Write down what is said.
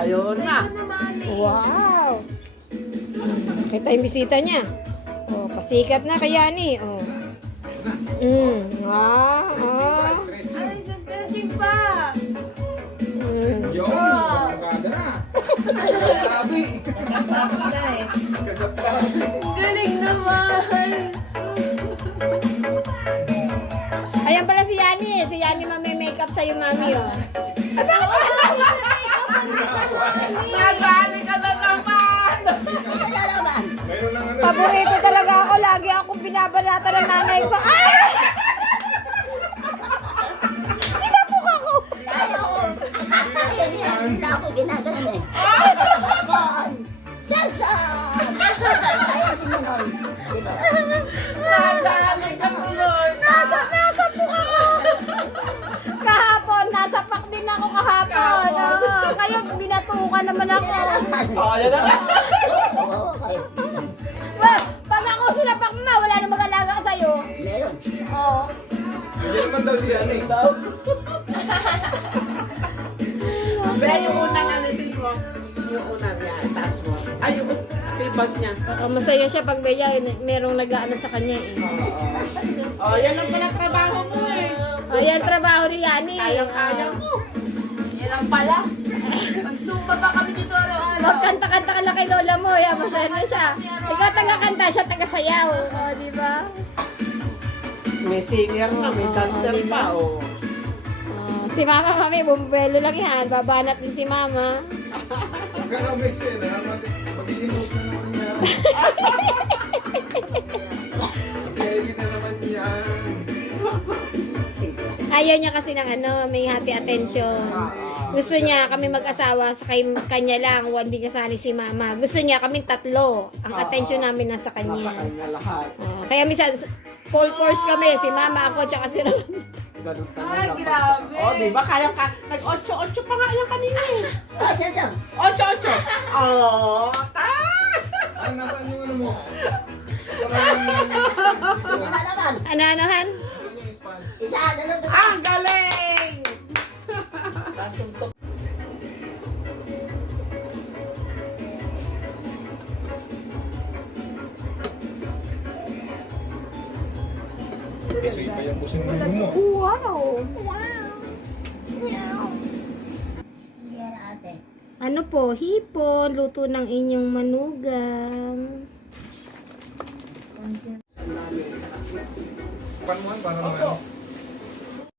Ayun na. Wow! Kita yung bisita niya. Oh, pasikat na kaya ni. Oh. Ay, sa stretching pa. Yun, maganda na. Kagabi. Galing naman. Ayan pala si Yani. Si Yani mame-makeup sa'yo, mami. Oh. Nadali ka na naman. Mayroon lang ano. Paborito talaga ako. Lagi akong binabanata ng nanay ko. Ay! Sinapok ako! Hindi na ako ginagalan eh. Dasa! Ayusin mo nun. Dito. Nadali ka tuloy. Nasapok ako! Kahapon, nasapak din ako kahapon. Oh, ngayon, binatukan naman ako. Oh, yan na. Oo, kayo. Well, pag ako sinapak mo, wala na mag-alaga sa'yo. Meron. Oo. Hindi naman daw siya ano eh. Be, yung unang alisin mo. Yung unang yan, taas mo. Ay, yung tibag niya. Masaya siya pag merong nag-ano sa kanya eh. Oh, yan lang pala trabaho mo eh. Ayan, trabaho ni Yani. Kayang-kaya mo. Yan lang pala. Magsumba pa kami dito araw-araw. Magkanta-kanta ka lang kay lola mo. Yan, masaya na siya. Ikaw taga-kanta, siya taga-sayaw. O, di ba? May singer na, may dancer pa. Oh. Si mama, mami, bumbelo lang yan. Babanat din si mama. Magkano may siya na. Mag-iinot na naman niya. Mag-iinot na naman niya. Ayaw niya kasi ng ano, may hati attention. Gusto niya kami mag-asawa sa kanya lang, hindi kasali si mama. Gusto niya kaming tatlo. Ang attention namin nasa Nasa kanya. kanya lahat. Kaya minsan, full force kami. Si mama, ako, tsaka si Ron. Ganun Ay, talaga. grabe. Oh, di ba? Kaya ka. Nag-8-8 pa nga yan kanina eh. Ah, siya, siya. 8-8. Oh, Ano naman yung ano mo? Hindi na naman. Ano-anohan? Isa, dalawang dalawa. ang galing! Nasuntok. Kasi pa yung busing mo mo. Wow! Yan, ate. Ano po, hipon, luto ng inyong manugang. Panuan para naman.